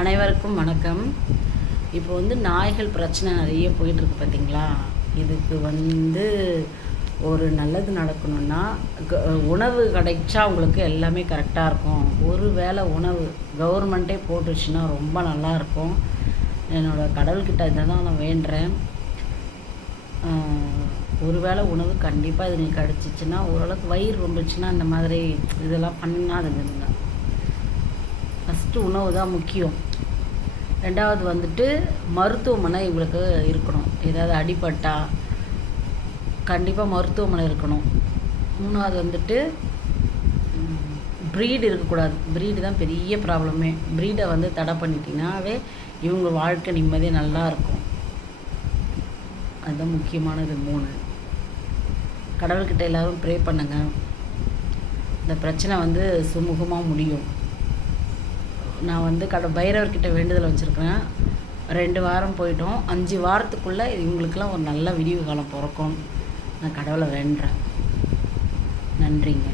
அனைவருக்கும் வணக்கம். இப்போ நாய்கள் பிரச்சனை நிறைய போயிட்டுருக்கு பார்த்தீங்களா? இதுக்கு ஒரு நல்லது நடக்கணும்னா, உணவு கிடைச்சா உங்களுக்கு எல்லாமே கரெக்டாக இருக்கும். ஒரு வேளை உணவு கவர்மெண்ட்டே போட்டுருச்சுன்னா ரொம்ப நல்லாயிருக்கும். என்னோடய கடவுள்கிட்ட இதை தான் நான் வேண்டுறேன். ஒரு வேளை உணவு கண்டிப்பாக இதுங்களுக்கு கிடச்சிச்சின்னா, ஓரளவுக்கு வயிறு ரொம்பிச்சுன்னா இந்த மாதிரி இதெல்லாம் பண்ணாதுங்க. ஃபஸ்ட்டு உணவு தான் முக்கியம். 2வது மருத்துவமனை இவங்களுக்கு இருக்கணும். ஏதாவது அடிபட்டா கண்டிப்பாக மருத்துவமனை இருக்கணும். 3வது ப்ரீடு இருக்கக்கூடாது. ப்ரீடு தான் பெரிய ப்ராப்ளமே. ப்ரீடை தடை பண்ணிட்டீங்கன்னாவே இவங்க வாழ்க்கை நிம்மதியாக நல்லாயிருக்கும். அதுதான் முக்கியமானது 3. கடவுள்கிட்ட எல்லோரும் ப்ரே பண்ணுங்கள். இந்த பிரச்சனை சுமூகமாக முடியும். நான் பைரவர்கிட்ட வேண்டுதல் வச்சுருக்கிறேன். 2 வாரம் போயிட்டோம். 5 வாரத்துக்குள்ளே இவங்களுக்கெல்லாம் ஒரு நல்ல விடிவு காலம் பிறக்கும். நான் கடவுளை வேண்டுறேன். நன்றிங்க.